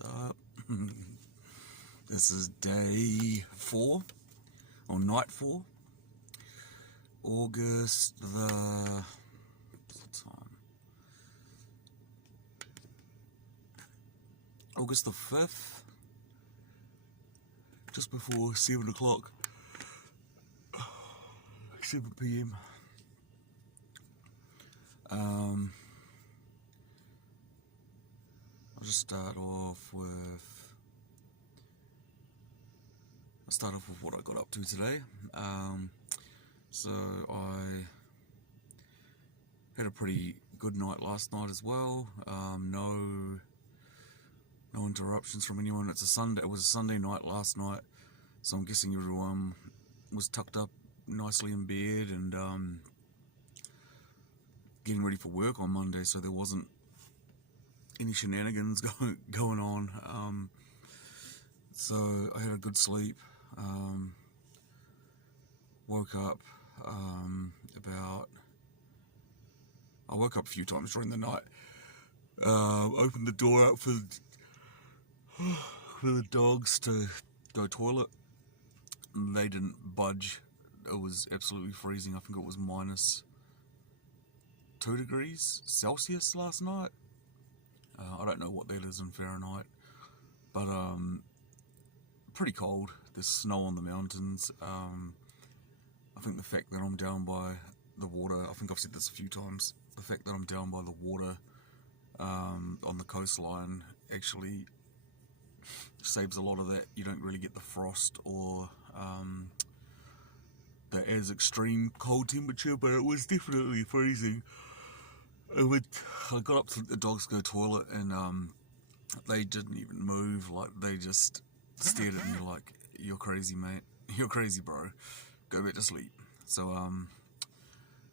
What's up? This is day 4, or night 4, August the... what's the time? August the 5th, just before 7 o'clock, 7 p.m. I'll just start off with what I got up to today. So I had a pretty good night last night as well. No interruptions from anyone. It was a Sunday night last night, so I'm guessing everyone was tucked up nicely in bed and getting ready for work on Monday, so there wasn't any shenanigans going on. So I had a good sleep. Woke up I woke up a few times during the night. Opened the door up for the dogs to go toilet. They didn't budge. It was absolutely freezing. I think it was minus 2 degrees Celsius last night. I don't know what that is in Fahrenheit, but pretty cold. There's snow on the mountains. I think the fact that I'm down by the water, I think I've said this a few times, the fact that I'm down by the water on the coastline actually saves a lot of that. You don't really get the frost or the as extreme cold temperature, but it was definitely freezing. I got up to the dogs go toilet and they didn't even move. Like, they just stared at me like, "You're crazy, mate. You're crazy, bro. Go back to sleep." So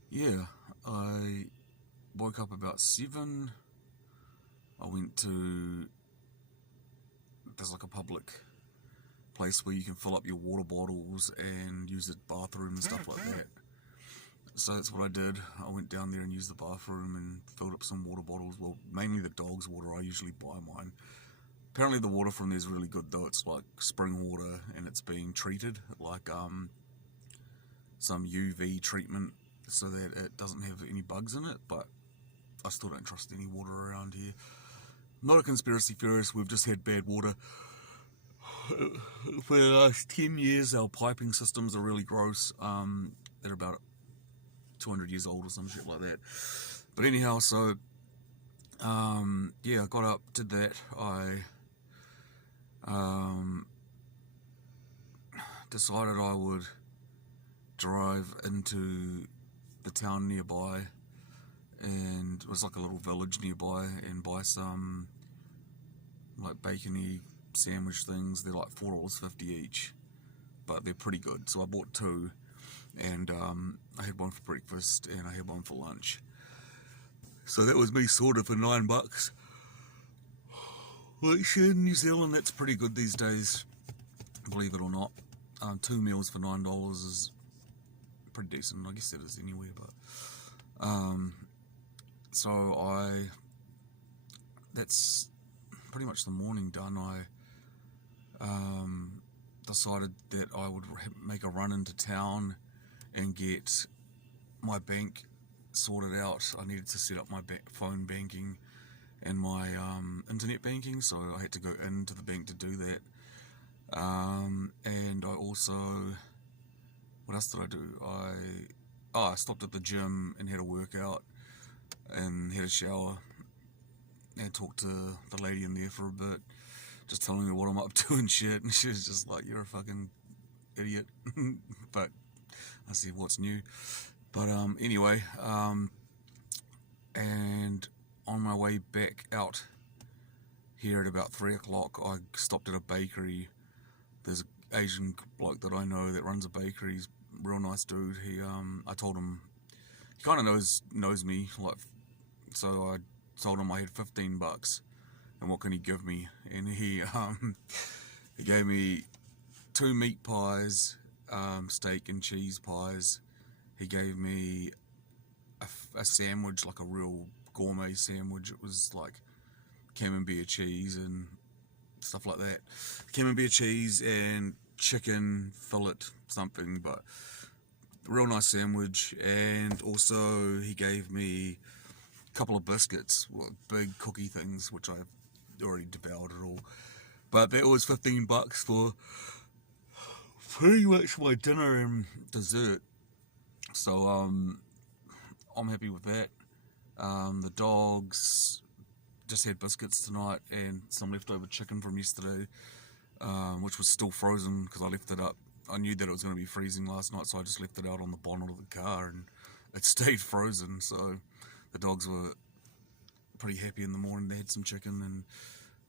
yeah, I woke up about 7. I went to, there's like a public place where you can fill up your water bottles and use the bathroom and stuff like that. So that's what I did. I went down there and used the bathroom and filled up some water bottles. Well, mainly the dog's water. I usually buy mine. Apparently the water from there is really good though. It's like spring water and it's being treated like some UV treatment so that it doesn't have any bugs in it, but I still don't trust any water around here. Not a conspiracy theorist, we've just had bad water. For the last 10 years our piping systems are really gross. They're about 200 years old or some shit like that. But anyhow, so yeah, I got up, did that. I decided I would drive into the town nearby, and it was like a little village nearby, and buy some like bacony sandwich things. They're like $4.50 each, but they're pretty good. So I bought 2, and I had one for breakfast and I had one for lunch. So that was me sorted for $9. Which in New Zealand, that's pretty good these days, believe it or not. 2 meals for $9 is pretty decent. I guess that is anywhere, but so that's pretty much the morning done. I decided that I would make a run into town and get my bank sorted out. I needed to set up my phone banking and my internet banking, so I had to go into the bank to do that. And I also, what else did I do? I stopped at the gym and had a workout and had a shower and talked to the lady in there for a bit, just telling her what I'm up to and shit, and she was just like, "You're a fucking idiot." But I said, "What's new?" But anyway, and on my way back out here at about 3 o'clock, I stopped at a bakery. There's an Asian bloke that I know that runs a bakery. He's a real nice dude. I told him, he kind of knows me, like, so I told him I had $15 and what can he give me, and he gave me 2 meat pies, steak and cheese pies. He gave me a sandwich, like a real gourmet sandwich. It was like camembert cheese and stuff like that. Camembert cheese and chicken fillet something, but real nice sandwich. And also he gave me a couple of biscuits, big cookie things, which I've already devoured it all. But that was $15 for pretty much my dinner and dessert. So I'm happy with that. The dogs just had biscuits tonight and some leftover chicken from yesterday, which was still frozen because I left it up. I knew that it was going to be freezing last night, so I just left it out on the bonnet of the car and it stayed frozen. So the dogs were pretty happy in the morning. They had some chicken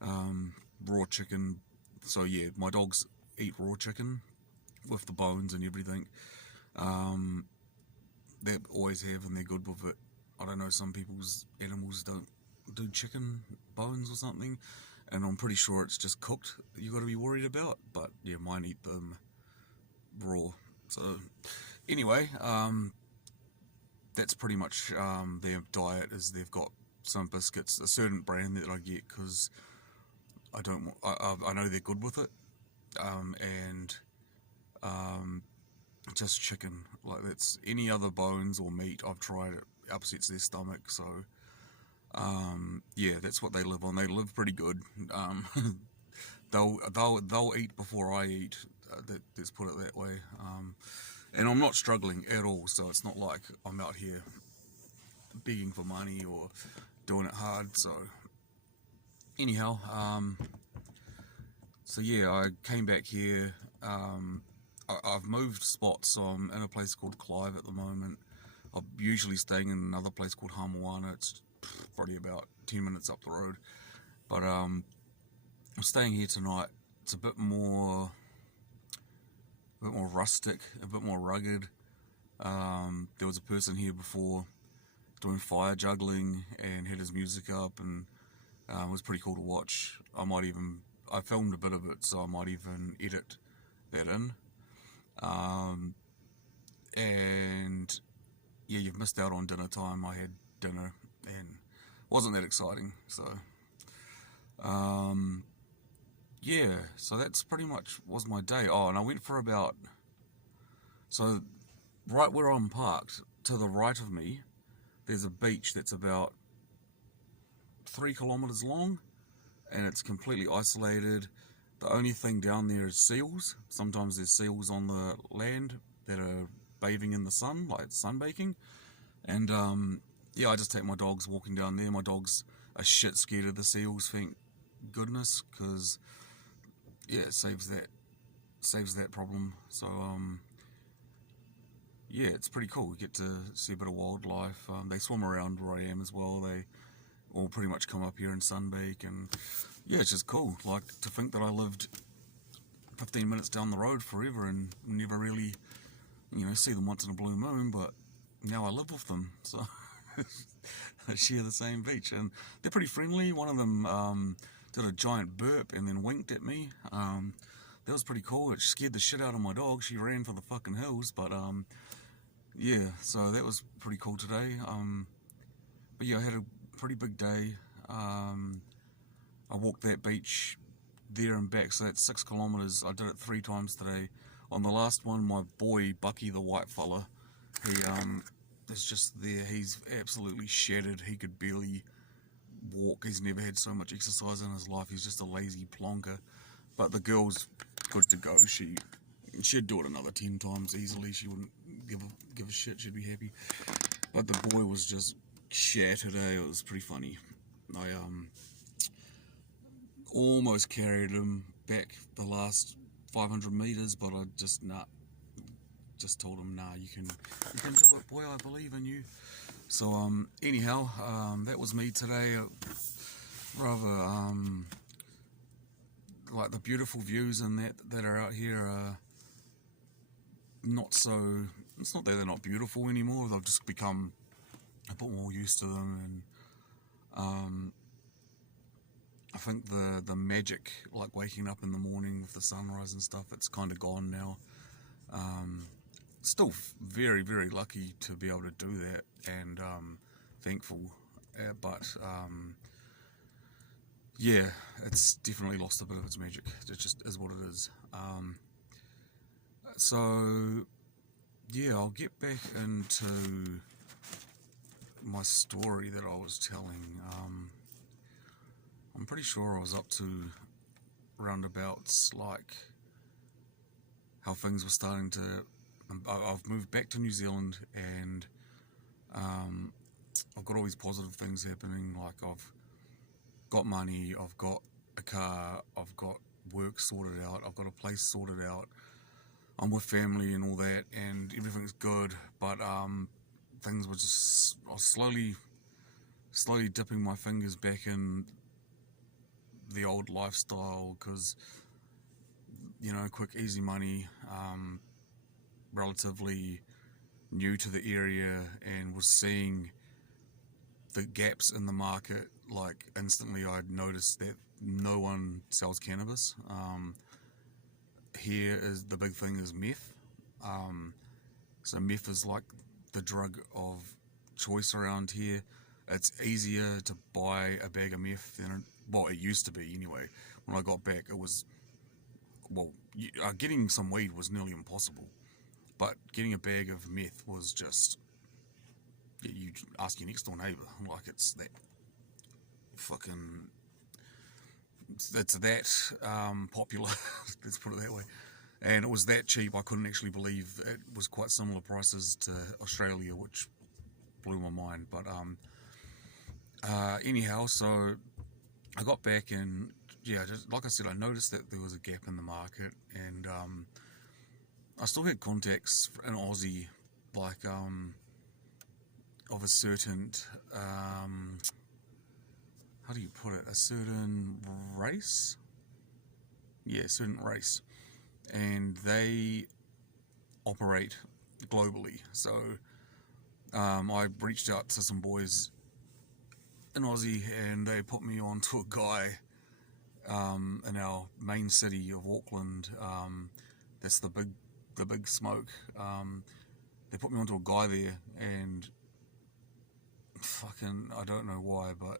and raw chicken. So yeah, my dogs eat raw chicken with the bones and everything. They always have, and they're good with it. I don't know, some people's animals don't do chicken bones or something, and I'm pretty sure it's just cooked you got to be worried about. But yeah, mine eat them raw. So anyway, that's pretty much their diet. Is they've got some biscuits, a certain brand that I get because I know they're good with it, and just chicken. Like, that's any other bones or meat I've tried, it upsets their stomach. So yeah, that's what they live on. They live pretty good. They'll eat before I eat. Let's put it that way. And I'm not struggling at all, so it's not like I'm out here begging for money or doing it hard. So anyhow, so yeah, I came back here. I've moved spots, so I'm in a place called Carlife at the moment. I'm usually staying in another place called Hamawana. It's probably about 10 minutes up the road. But I'm staying here tonight. It's a bit more rustic, a bit more rugged. There was a person here before doing fire juggling and had his music up, and it was pretty cool to watch. I filmed a bit of it, so I might even edit that in. And yeah, you've missed out on dinner time. I had dinner and wasn't that exciting. So yeah, so that's pretty much was my day. Oh, and I went for so right where I'm parked, to the right of me, there's a beach that's about 3 kilometers long, and it's completely isolated. The only thing down there is seals. Sometimes there's seals on the land that are bathing in the sun, like sunbaking. And yeah, I just take my dogs walking down there. My dogs are shit scared of the seals, thank goodness, because yeah, it saves that problem. So yeah, it's pretty cool. We get to see a bit of wildlife. They swim around where I am as well. They all pretty much come up here and sunbake, and yeah, it's just cool. Like, to think that I lived 15 minutes down the road forever and never really, see them once in a blue moon, but now I live with them, so I share the same beach, and they're pretty friendly. One of them did a giant burp and then winked at me. That was pretty cool. It scared the shit out of my dog. She ran for the fucking hills, but yeah, so that was pretty cool today. But yeah, I had a pretty big day. I walked that beach there and back, so that's 6 kilometers. I did it 3 times today. On the last one, my boy Bucky, the white fella, he is just there. He's absolutely shattered. He could barely walk. He's never had so much exercise in his life. He's just a lazy plonker. But the girl's good to go. She'd do it another 10 times easily. She wouldn't give a shit. She'd be happy. But the boy was just shattered. It was pretty funny. I almost carried him back the last 500 meters, but I just told him, nah, you can do it, boy, I believe in you. So anyhow, that was me today. Rather like, the beautiful views and that are out here are not so, it's not that they're not beautiful anymore. They've just become a bit more used to them, and I think the magic, like waking up in the morning with the sunrise and stuff, it's kind of gone now. Still very, very lucky to be able to do that, and thankful. But yeah, it's definitely lost a bit of its magic. It just is what it is. So yeah, I'll get back into my story that I was telling. I'm pretty sure I was up to roundabouts like how things were starting to. I've moved back to New Zealand, and I've got all these positive things happening. Like I've got money, I've got a car, I've got work sorted out, I've got a place sorted out. I'm with family and all that, and everything's good. But things were just. I was slowly dipping my fingers back in the old lifestyle because, quick, easy money, relatively new to the area, and was seeing the gaps in the market. Like instantly I'd noticed that no one sells cannabis. Here is the big thing is meth. So meth is like the drug of choice around here. It's easier to buy a bag of meth than it used to be anyway. When I got back, it was getting some weed was nearly impossible, but getting a bag of meth was just you ask your next door neighbour. Like it's that fucking it's that popular. Let's put it that way. And it was that cheap. I couldn't actually believe it was quite similar prices to Australia, which blew my mind. But anyhow, so I got back, and yeah, just like I said, I noticed that there was a gap in the market, and I still had contacts in Aussie, like of a certain how do you put it? A certain race? Yeah, certain race. And they operate globally. So I reached out to some boys in Aussie, and they put me on to a guy in our main city of Auckland. That's the big smoke. They put me onto a guy there, and fucking I don't know why, but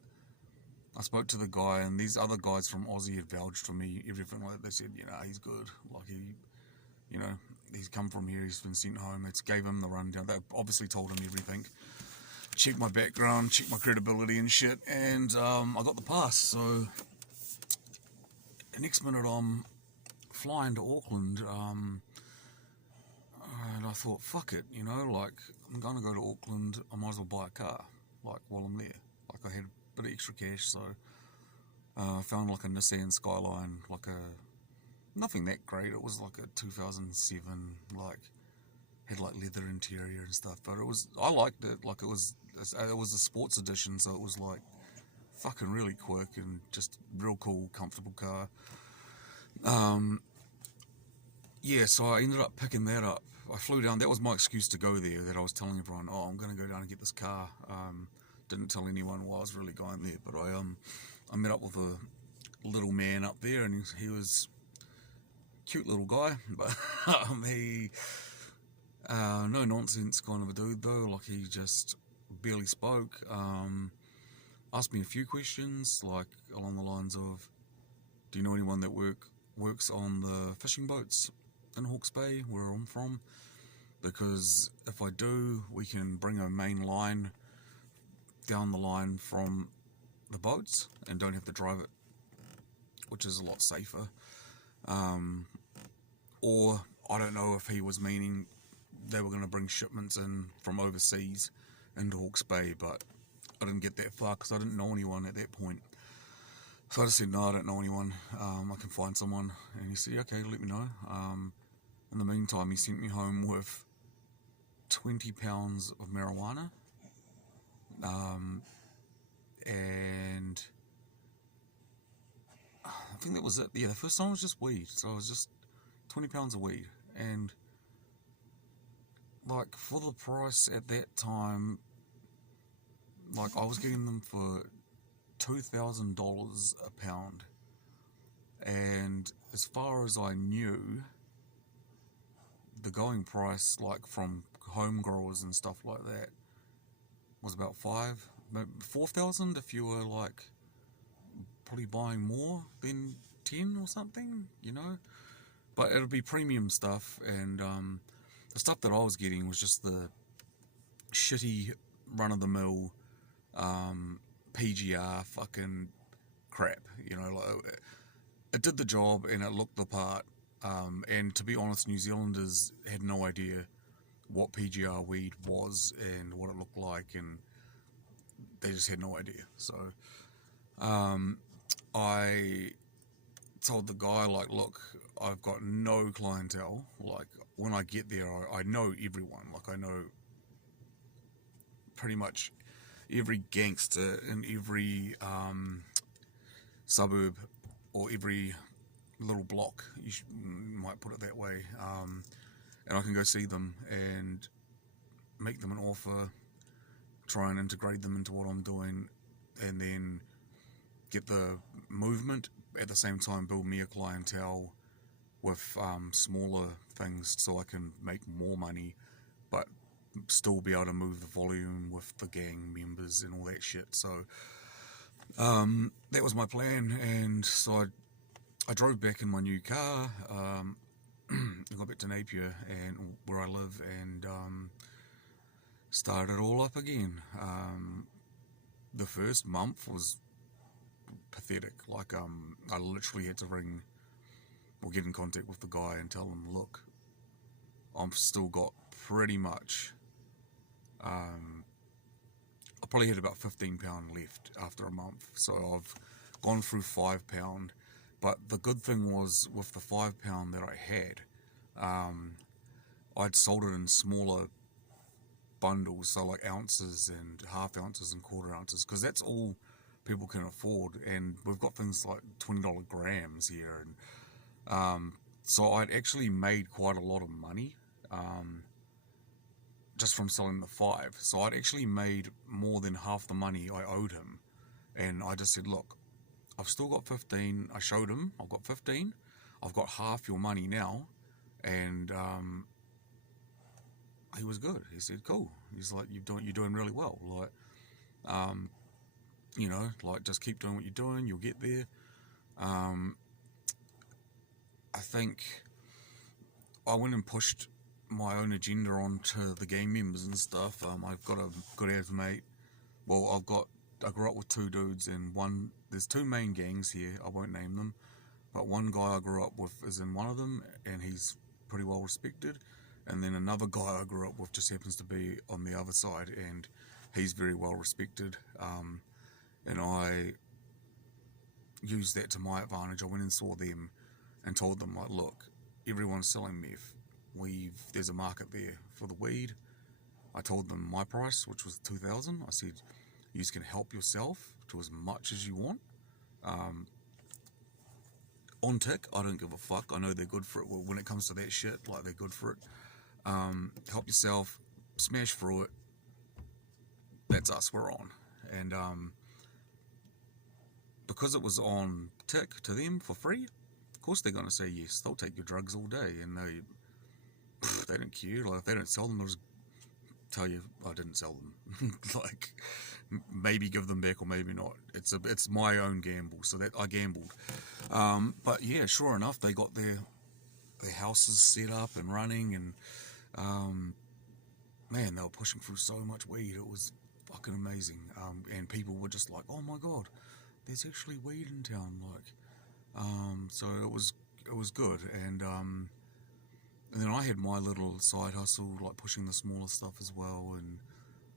I spoke to the guy, and these other guys from Aussie had vouched for me, everything like that. They said, he's good. Like he's come from here, he's been sent home. It gave him the rundown. They obviously told him everything. Checked my background, checked my credibility and shit, and I got the pass. So the next minute I'm flying to Auckland, and I thought, fuck it, like I'm gonna go to Auckland, I might as well buy a car, like while I'm there. Like I had a bit of extra cash, so I found like a Nissan Skyline, nothing that great. It was like a 2007, like had like leather interior and stuff, but I liked it. Like it was a sports edition, so it was like fucking really quick and just real cool, comfortable car. Yeah, so I ended up picking that up. I flew down. That was my excuse to go there. That I was telling everyone, I'm going to go down and get this car. Didn't tell anyone why I was really going there, but I met up with a little man up there, and he was a cute little guy, but he no nonsense kind of a dude though. Like he just barely spoke. Asked me a few questions, like along the lines of, do you know anyone that works on the fishing boats in Hawke's Bay, where I'm from? Because if I do, we can bring a main line down the line from the boats and don't have to drive it, which is a lot safer. Or I don't know if he was meaning they were going to bring shipments in from overseas into Hawke's Bay, but I didn't get that far because I didn't know anyone at that point. So I just said, no, I don't know anyone. I can find someone. And he said, okay, let me know. In the meantime, he sent me home with 20 pounds of marijuana. And I think that was it. Yeah, the first time was just weed. So it was just 20 pounds of weed. And like for the price at that time, like I was getting them for $2,000 a pound. And as far as I knew, the going price, like from home growers and stuff like that, was about $4,000 if you were like probably buying more than 10 or something, you know. But it'll be premium stuff, and the stuff that I was getting was just the shitty run-of-the-mill PGR fucking crap, you know. Like, it did the job and it looked the part. And to be honest, New Zealanders had no idea what PGR weed was and what it looked like, and they just had no idea. So I told the guy, like, look, I've got no clientele. Like, when I get there, I know everyone. Like, I know pretty much every gangster in every suburb or every little block, you might put it that way, and I can go see them and make them an offer, try and integrate them into what I'm doing, and then get the movement, at the same time build me a clientele with smaller things so I can make more money but still be able to move the volume with the gang members and all that shit. So that was my plan, and so I drove back in my new car, I got back to Napier and where I live, and started it all up again. The first month was pathetic. Like, I literally had to ring or get in contact with the guy and tell him, look, I've still got pretty much, I probably had about £15 left after a month, so I've gone through £5. But the good thing was, with the £5 that I had, I'd sold it in smaller bundles, so like ounces and half ounces and quarter ounces, because that's all people can afford. And we've got things like $20 grams here, and so I'd actually made quite a lot of money just from selling the 5. So I'd actually made more than half the money I owed him, and I just said, look, I've still got 15. I showed him I've got 15. I've got half your money now, and he was good. He said, cool. He's like, you're doing really well. Like, you know, like, just keep doing what you're doing. You'll get there. I think I went and pushed my own agenda onto the gang members and stuff. I've got a good ass mate. Well, I grew up with 2 dudes, and there's 2 main gangs here. I won't name them, but one guy I grew up with is in one of them, and he's pretty well respected. And then another guy I grew up with just happens to be on the other side, and he's very well respected. And I used that to my advantage. I went and saw them and told them, like, look, everyone's selling meth. There's a market there for the weed. I told them my price, which was $2,000. I said, you can help yourself to as much as you want. On tick, I don't give a fuck. I know they're good for it. Well, when it comes to that shit, like, they're good for it. Help yourself, smash through it. That's us, we're on. And because it was on tick to them for free, of course they're going to say yes. They'll take your drugs all day, and they don't care. Like, if they don't sell them, they'll just tell you I didn't sell them. Like, maybe give them back or maybe not. It's my own gamble, so that I gambled. But yeah, sure enough, they got their houses set up and running, and man, they were pushing through so much weed. It was fucking amazing. And people were just like, oh my god, there's actually weed in town. Like, so it was good. And then I had my little side hustle, like pushing the smaller stuff as well, and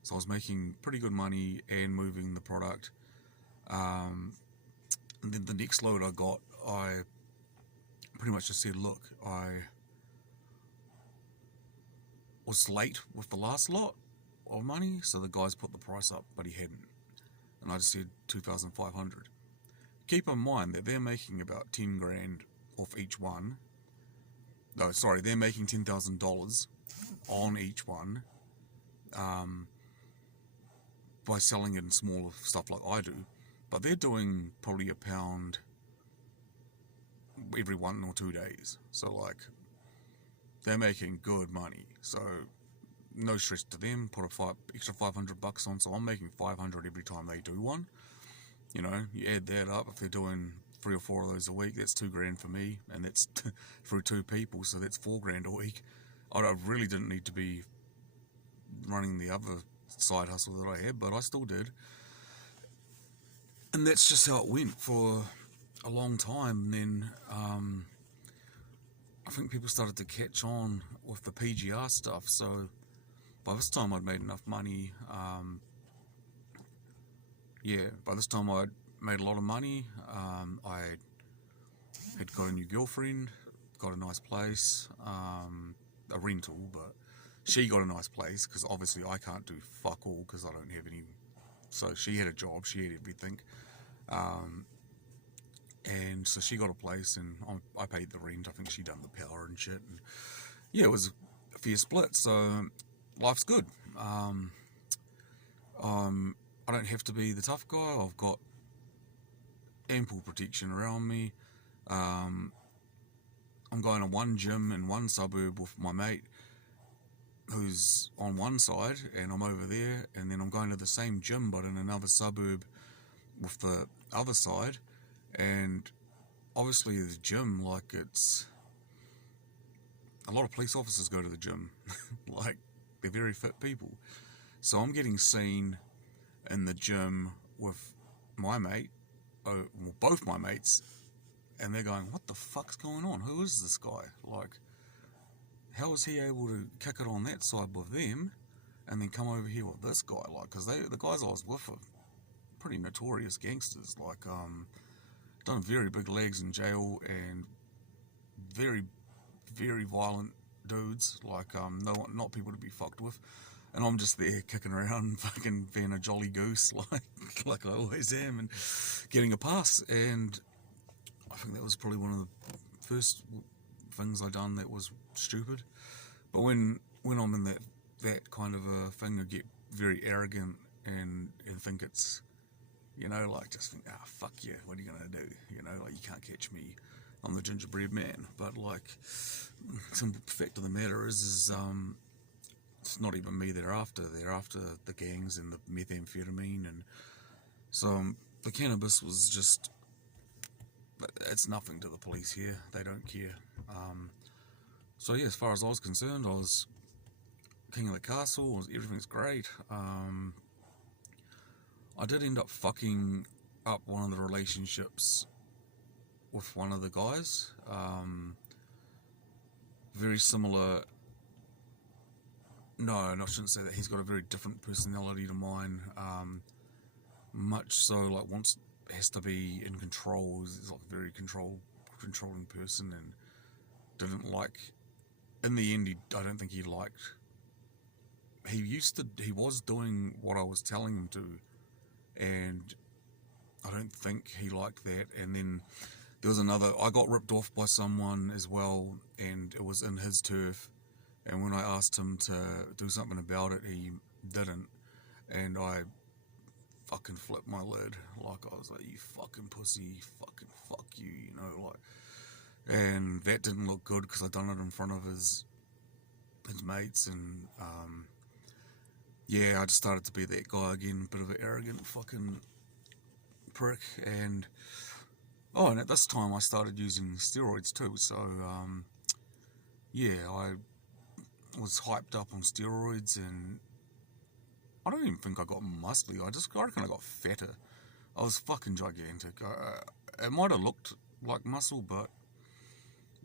so I was making pretty good money and moving the product. And then the next load I got, I pretty much just said, look, I was late with the last lot of money, so the guys put the price up, but he hadn't. And I just said 2,500. Keep in mind that they're making about 10 grand off each one. No, sorry, they're making $10,000 on each one by selling it in smaller stuff like I do. But they're doing probably £1 every 1 or 2 days. So, like, they're making good money. So, no stress to them. Put extra $500 on, so I'm making $500 every time they do one. You know, you add that up, if they're doing 3 or 4 of those a week, that's $2,000 for me, and that's through 2 people, so that's $4,000 a week. I really didn't need to be running the other side hustle that I had, but I still did. And that's just how it went for a long time. And then I think people started to catch on with the PGR stuff, so by this time I'd made enough money. By this time I'd made a lot of money. I had got a new girlfriend, got a nice place, a rental, but she got a nice place because obviously I can't do fuck all because I don't have any. So she had a job, she had everything, and so she got a place, and I paid the rent. I think she done the power and shit, and yeah, it was a fair split. So life's good. I don't have to be the tough guy. I've got ample protection around me. I'm going to one gym in one suburb with my mate who's on one side, and I'm over there, and then I'm going to the same gym but in another suburb with the other side. And obviously the gym, like, it's a lot of police officers go to the gym. Like, they're very fit people. So I'm getting seen in the gym with my mate, well, both my mates, and they're going, what the fuck's going on? Who is this guy? Like, how is he able to kick it on that side with them and then come over here with this guy? Like, because the guys I was with are pretty notorious gangsters, like, done very big legs in jail, and very, very violent dudes, like, not people to be fucked with. And I'm just there kicking around, fucking being a jolly goose, like I always am, and getting a pass. And I think that was probably one of the first things I done that was stupid. But when I'm in that kind of a thing, I get very arrogant and think it's, you know, like, just think, fuck yeah, what are you gonna do? You know, like, you can't catch me. I'm the gingerbread man. But like, simple fact of the matter is it's not even me they're after. They're after the gangs and the methamphetamine, and so the cannabis was just, it's nothing to the police here. They don't care. So yeah, as far as I was concerned, I was king of the castle. Everything's great. I did end up fucking up one of the relationships with one of the guys. Very similar. No, I shouldn't say that. He's got a very different personality to mine. Much so, like, has to be in control. He's like a very controlling person, and didn't like. In the end, I don't think he liked. He was doing what I was telling him to, and I don't think he liked that. And then there was another. I got ripped off by someone as well, and it was in his turf. And when I asked him to do something about it, he didn't. And I fucking flipped my lid. Like, I was like, you fucking pussy, fucking fuck you, you know, like. And that didn't look good because I'd done it in front of his mates. And, I just started to be that guy again, a bit of an arrogant fucking prick. And at this time I started using steroids too. So, I was hyped up on steroids, and I don't even think I got muscly. I reckon I got fatter. I was fucking gigantic. It might have looked like muscle, but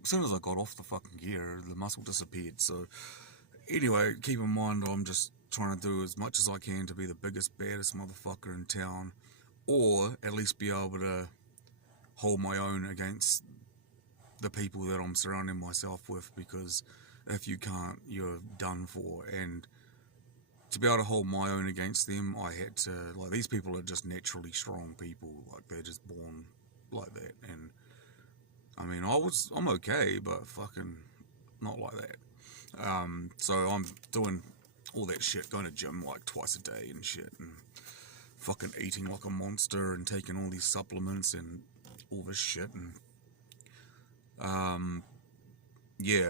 as soon as I got off the fucking gear, the muscle disappeared. So anyway, keep in mind, I'm just trying to do as much as I can to be the biggest, baddest motherfucker in town, or at least be able to hold my own against the people that I'm surrounding myself with, because if you can't, you're done for. And to be able to hold my own against them, I had to, like, these people are just naturally strong people, like, they're just born like that. And I mean, I'm okay, but fucking not like that. So I'm doing all that shit, going to gym like twice a day and shit, and fucking eating like a monster and taking all these supplements and all this shit. And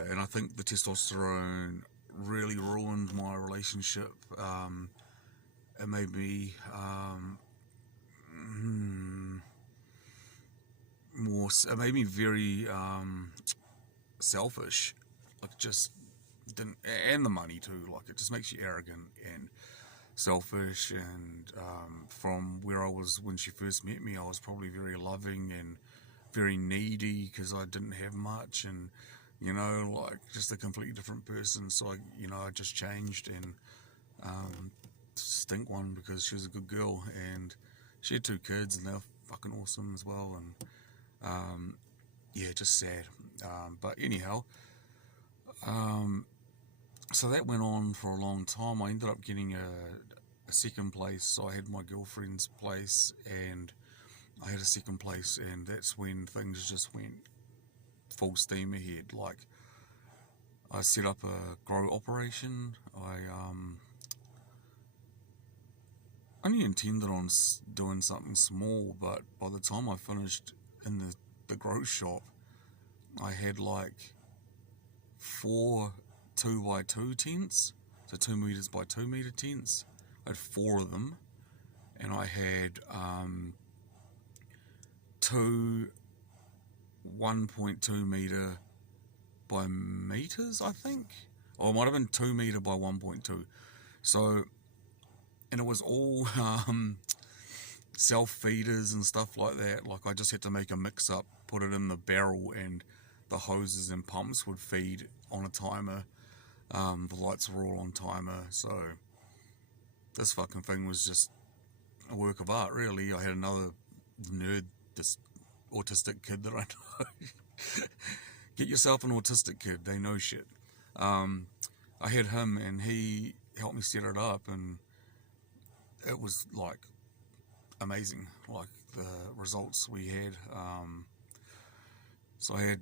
and I think the testosterone really ruined my relationship. It made me it made me very selfish. Like, just didn't, and the money too. Like, it just makes you arrogant and selfish. And from where I was when she first met me, I was probably very loving and very needy because I didn't have much, and like, just a completely different person. So I just changed, and stink one because she was a good girl, and she had 2 kids, and they're fucking awesome as well. And yeah, just sad. But anyhow, so that went on for a long time. I ended up getting a second place. So I had my girlfriend's place, and I had a second place, and that's when things just went full steam ahead. Like, I set up a grow operation. I only intended on doing something small, but by the time I finished in the grow shop, I had like 4 2x2 tents, so 2 meters by 2 meter tents. I had 4 of them, and I had 2 1.2 meter by meters, I think, or it might have been 2 meter by 1.2. So, and it was all self feeders and stuff like that. Like, I just had to make a mix up, put it in the barrel, and the hoses and pumps would feed on a timer. The lights were all on timer. So this fucking thing was just a work of art, really. I had another nerd, this autistic kid that I know. Get yourself an autistic kid, they know shit. I had him, and he helped me set it up, and it was like amazing, like the results we had. So I had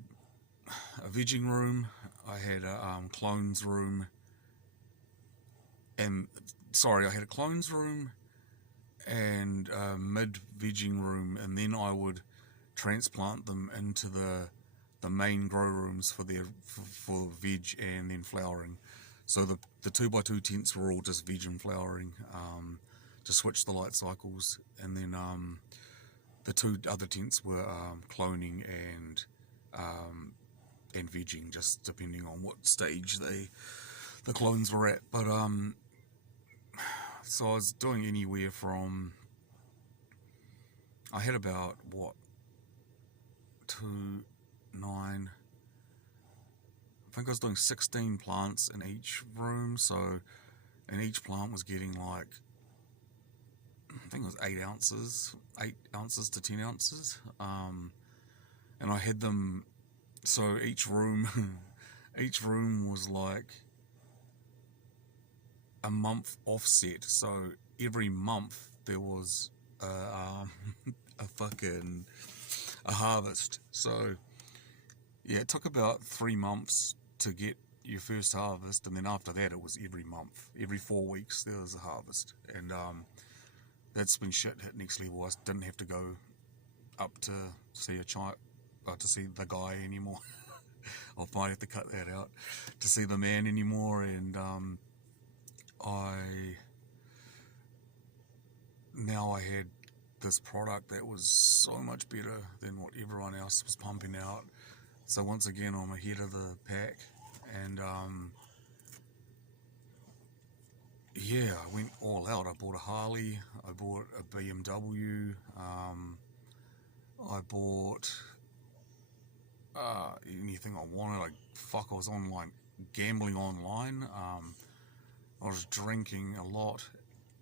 a vegging room, I had a clones room, and I had a clones room and a mid vegging room, and then I would transplant them into the main grow rooms for veg and then flowering. So the 2x2 tents were all just veg and flowering, to switch the light cycles, and then the 2 other tents were cloning and vegging, just depending on what stage the clones were at. But so I was doing anywhere from, I had about 9, I think I was doing 16 plants in each room. So, and each plant was getting like, I think it was 8 ounces to 10 ounces. And I had them, so each room was like a month offset. So every month there was a harvest. So yeah, it took about 3 months to get your first harvest, and then after that it was every month. Every 4 weeks there was a harvest, and that's when shit hit next level. I didn't have to go up to see to see the guy anymore. I might have to cut that out. To see the man anymore, and I had this product that was so much better than what everyone else was pumping out. So once again, I'm ahead of the pack, and yeah, I went all out. I bought a Harley, I bought a BMW, I bought anything I wanted. I was online, gambling online. I was drinking a lot,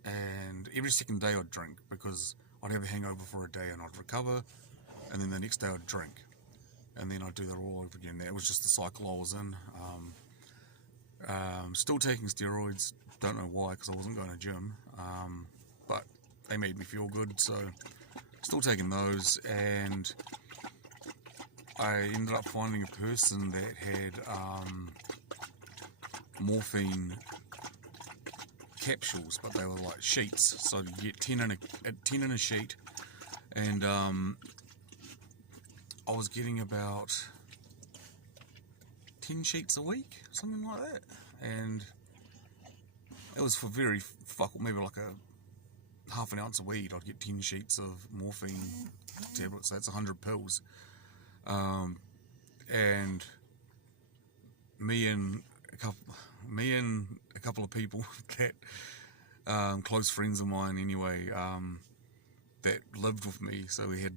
and every second day I'd drink, because I'd have a hangover for a day and I'd recover, and then the next day I'd drink, and then I'd do that all over again. That was just the cycle I was in. Still taking steroids, don't know why, because I wasn't going to gym, but they made me feel good, so still taking those. And I ended up finding a person that had morphine capsules, but they were like sheets, so you get 10 in a sheet, and I was getting about 10 sheets a week, something like that, and it was for maybe like half an ounce of weed, I'd get 10 sheets of morphine tablets. So that's 100 pills. And me and a couple of people that close friends of mine anyway, that lived with me. So we had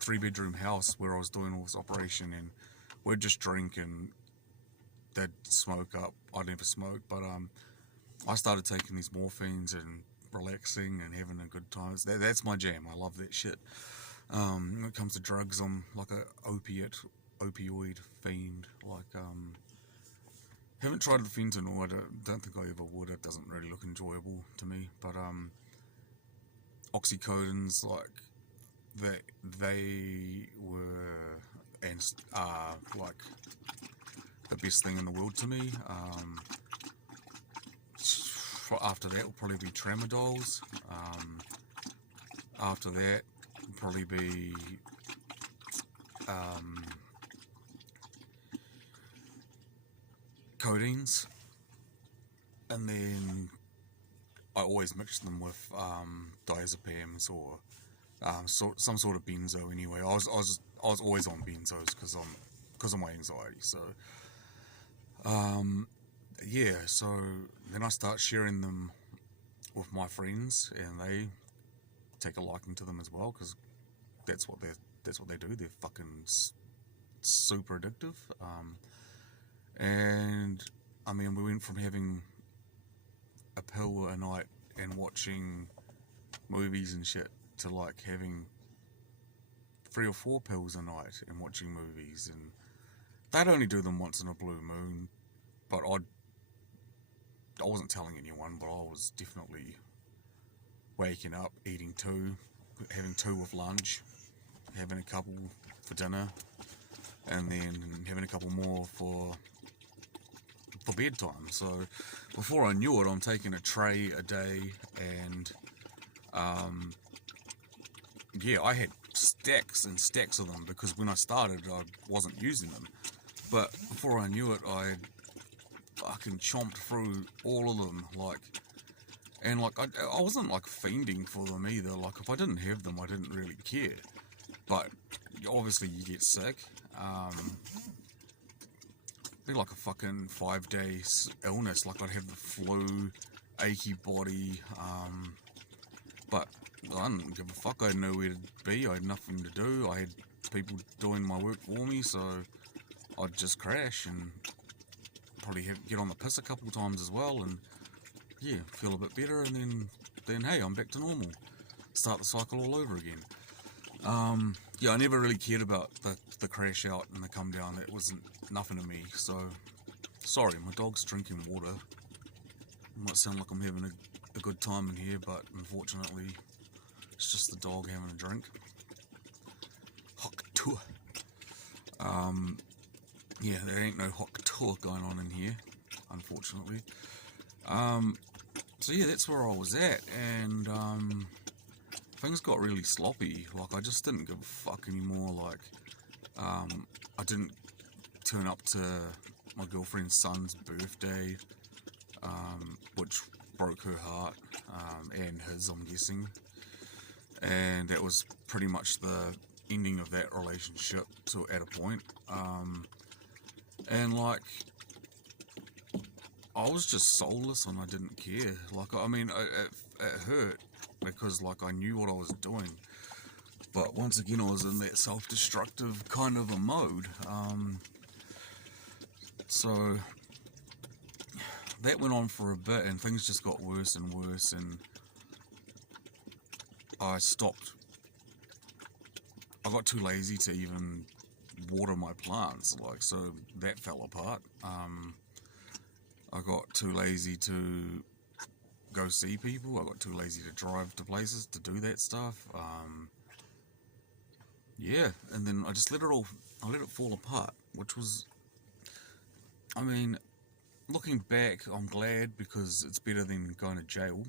3-bedroom house where I was doing all this operation, and we'd just drink and they'd smoke up. I never smoked, but I started taking these morphines and relaxing and having a good time. That's my jam. I love that shit. When it comes to drugs, I'm like a opioid fiend. Like, haven't tried the fentanyl. I don't think I ever would. It doesn't really look enjoyable to me. But oxycodons, like, they were and are like the best thing in the world to me. After that will probably be tramadols. After that will probably be codeines, and then I always mix them with diazepams or some sort of benzo. Anyway, I was always on benzos because of my anxiety. So yeah, so then I start sharing them with my friends, and they take a liking to them as well, because that's what they do. They're fucking super addictive. And I mean, we went from having a pill a night and watching movies and shit to like having 3 or 4 pills a night and watching movies. And they'd only do them once in a blue moon, but I wasn't telling anyone, but I was definitely waking up, eating 2, having 2 with lunch, having a couple for dinner, and then having a couple more for bedtime. So before I knew it, I'm taking a tray a day, and yeah, I had stacks and stacks of them, because when I started I wasn't using them, but before I knew it, I fucking chomped through all of them, like, and like I wasn't like fiending for them either. Like, if I didn't have them, I didn't really care, but obviously you get sick. Be like a fucking 5-day illness. Like, I'd have the flu, achy body, but I didn't give a fuck. I had nowhere to be. I had nothing to do. I had people doing my work for me, so I'd just crash and probably get on the piss a couple times as well, and yeah, feel a bit better, and then hey, I'm back to normal. Start the cycle all over again. Yeah, I never really cared about the crash out and the come down. That wasn't nothing to me. So, sorry, my dog's drinking water. It might sound like I'm having a good time in here, but unfortunately, it's just the dog having a drink. Hawk tour. Yeah, there ain't no hawk tour going on in here, unfortunately. So yeah, that's where I was at, and things got really sloppy. Like, I just didn't give a fuck anymore. Like, I didn't turn up to my girlfriend's son's birthday, which broke her heart, and his, I'm guessing. And that was pretty much the ending of that relationship at a point. And like, I was just soulless and I didn't care. Like, I mean, it hurt because like I knew what I was doing, but once again I was in that self-destructive kind of a mode. So that went on for a bit, and things just got worse and worse, and I stopped. I got too lazy to even water my plants, like, so that fell apart. I got too lazy to go see people. I got too lazy to drive to places to do that stuff. Yeah, and then I just let it fall apart, which was, I mean, looking back, I'm glad, because it's better than going to jail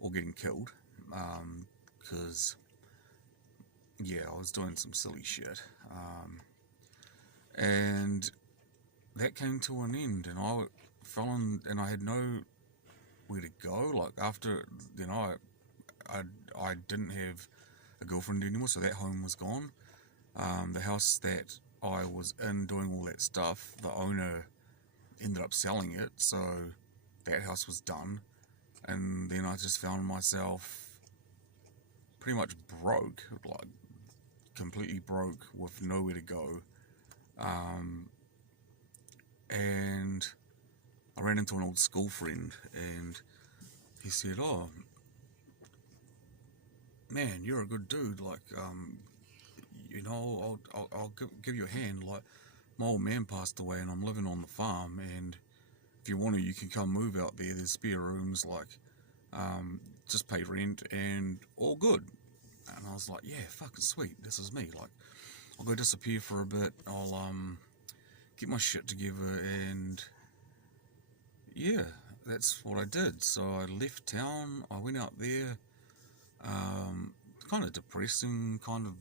or getting killed. Because yeah, I was doing some silly shit, and that came to an end, and I fell in, and I had nowhere to go. Like, after, I didn't have a girlfriend anymore, so that home was gone. The house that I was in doing all that stuff, the owner ended up selling it, so that house was done. And then I just found myself pretty much broke, like completely broke with nowhere to go. And I ran into an old school friend, and he said, "Oh, man, you're a good dude. Like, I'll give you a hand. Like, my old man passed away, and I'm living on the farm. And if you want to, you can come move out there. There's spare rooms. Like, just pay rent, and all good." And I was like, "Yeah, fucking sweet. This is me. Like, I'll go disappear for a bit. I'll get my shit together, and yeah, that's what I did." So I left town. I went out there. Kind of depressing, kind of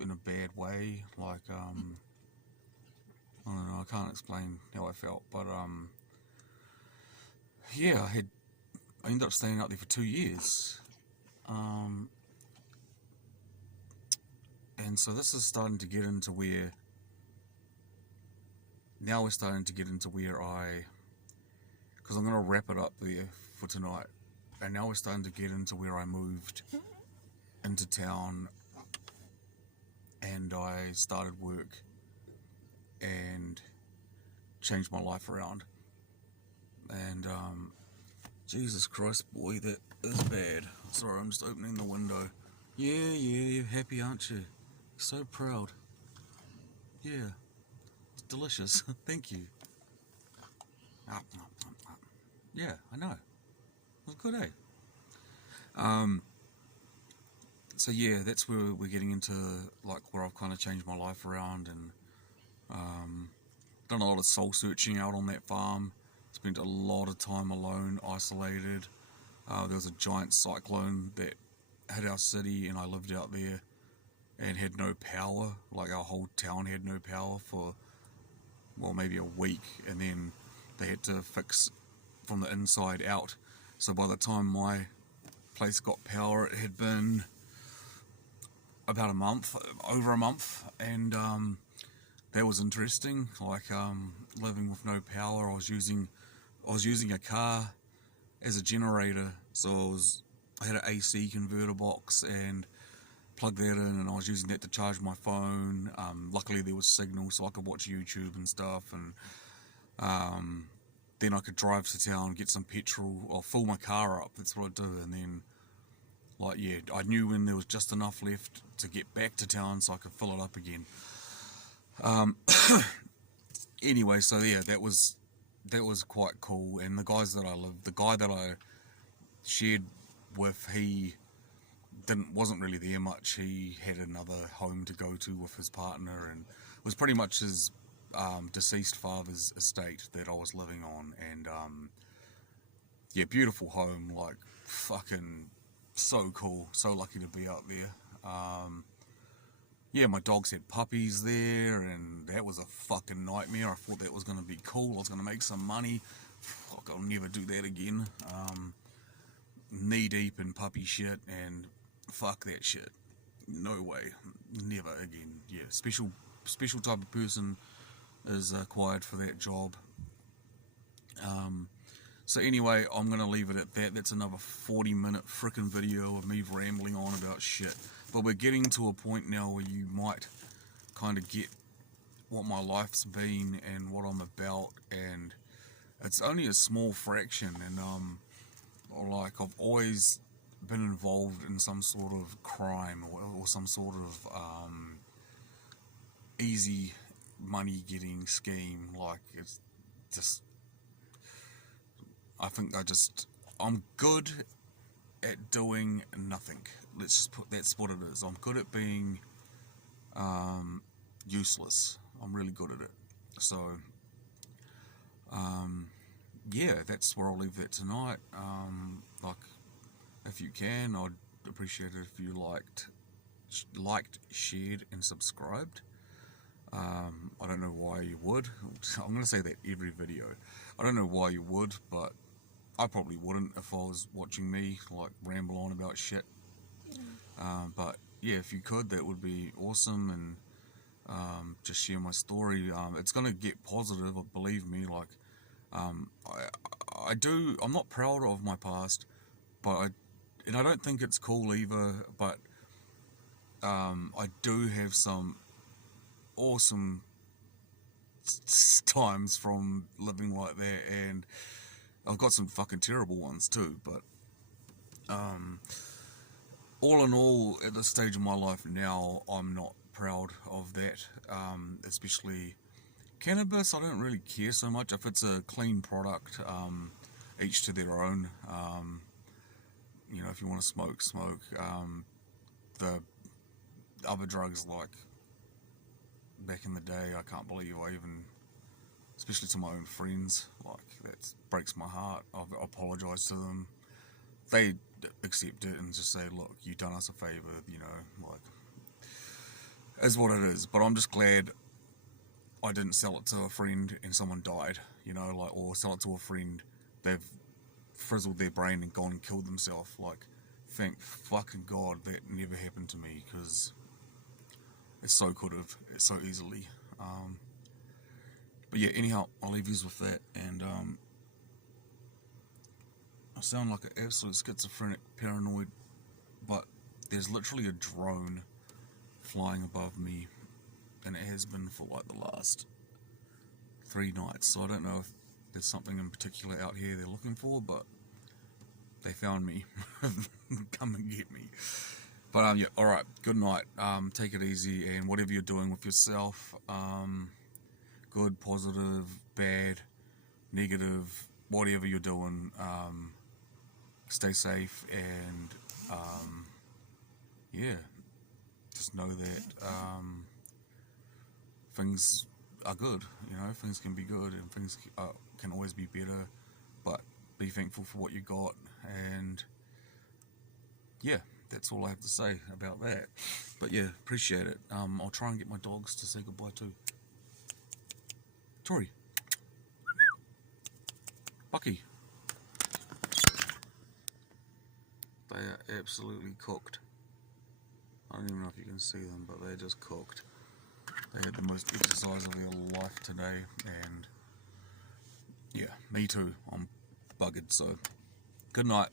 in a bad way. Like, I don't know. I can't explain how I felt, but yeah, I ended up staying out there for 2 years. And so this is starting to get into where, now we're starting to get into where because I'm going to wrap it up there for tonight, and now we're starting to get into where I moved into town, and I started work and changed my life around. And Jesus Christ, boy, that is bad. Sorry, I'm just opening the window. Yeah, you're happy, aren't you? So proud. Yeah, it's delicious. Thank you. Yeah, I know. It was good, eh? So yeah, that's where we're getting into, like, where I've kind of changed my life around, and done a lot of soul searching out on that farm. Spent a lot of time alone, isolated. There was a giant cyclone that hit our city, and I lived out there and had no power. Like, our whole town had no power for, well, maybe a week, and then they had to fix from the inside out. So by the time my place got power, it had been about a month, over a month, and that was interesting. Like, living with no power. I was using a car as a generator, so I had an AC converter box and plugged that in, and I was using that to charge my phone. Luckily there was signal, so I could watch YouTube and stuff, and then I could drive to town, get some petrol, or fill my car up. That's what I'd do, and then, like, yeah, I knew when there was just enough left to get back to town so I could fill it up again. Anyway, so yeah, that was quite cool. And the guy that I shared with, he wasn't really there much. He had another home to go to with his partner, and it was pretty much his deceased father's estate that I was living on. And yeah, beautiful home, like, fucking so cool, so lucky to be out there. Yeah, my dogs had puppies there, and that was a fucking nightmare. I thought that was going to be cool. I was going to make some money. Fuck, I'll never do that again. Knee deep in puppy shit, and fuck that shit. No way. Never again. Yeah, special type of person is acquired for that job. So anyway, I'm going to leave it at that. That's another 40-minute frickin' video of me rambling on about shit. But we're getting to a point now where you might kind of get what my life's been and what I'm about, and it's only a small fraction. And like, I've always been involved in some sort of crime or some sort of easy money getting scheme. Like, it's just, I think I'm good at doing nothing. Let's just put, that's what it is. I'm good at being useless. I'm really good at it. So yeah, that's where I'll leave that tonight. Like, if you can, I'd appreciate it if you liked, shared, and subscribed. I don't know why you would. I'm going to say that every video. I don't know why you would, but I probably wouldn't if I was watching me like ramble on about shit. But yeah, if you could, that would be awesome, and just share my story. It's gonna get positive, believe me. Like, I'm not proud of my past, but and I don't think it's cool either. But I do have some awesome times from living like that, and I've got some fucking terrible ones too. But all in all, at this stage of my life now, I'm not proud of that. Especially cannabis, I don't really care so much if it's a clean product. Each to their own. If you want to smoke, smoke. The other drugs, like back in the day, I can't believe I even, especially to my own friends, like that breaks my heart. I've apologised to them. They accept it and just say, look, you've done us a favour, like, is what it is. But I'm just glad I didn't sell it to a friend and someone died, or sell it to a friend, they've frizzled their brain and gone and killed themselves. Like, thank fucking God that never happened to me, because it so could have, it so easily. But yeah, anyhow, I'll leave you with that, and I sound like an absolute schizophrenic paranoid, but there's literally a drone flying above me, and it has been for like the last 3 nights, so I don't know if there's something in particular out here they're looking for, but they found me. Come and get me. But yeah, alright, good night. Take it easy, and whatever you're doing with yourself, good, positive, bad, negative, whatever you're doing, stay safe, and yeah, just know that things are good. Things can be good, and things can always be better, but be thankful for what you got. And yeah, that's all I have to say about that. But yeah, appreciate it. I'll try and get my dogs to say goodbye too. Tori, Bucky, they are absolutely cooked. I don't even know if you can see them, but they're just cooked. They had the most exercise of their life today, and yeah, me too. I'm buggered, so good night.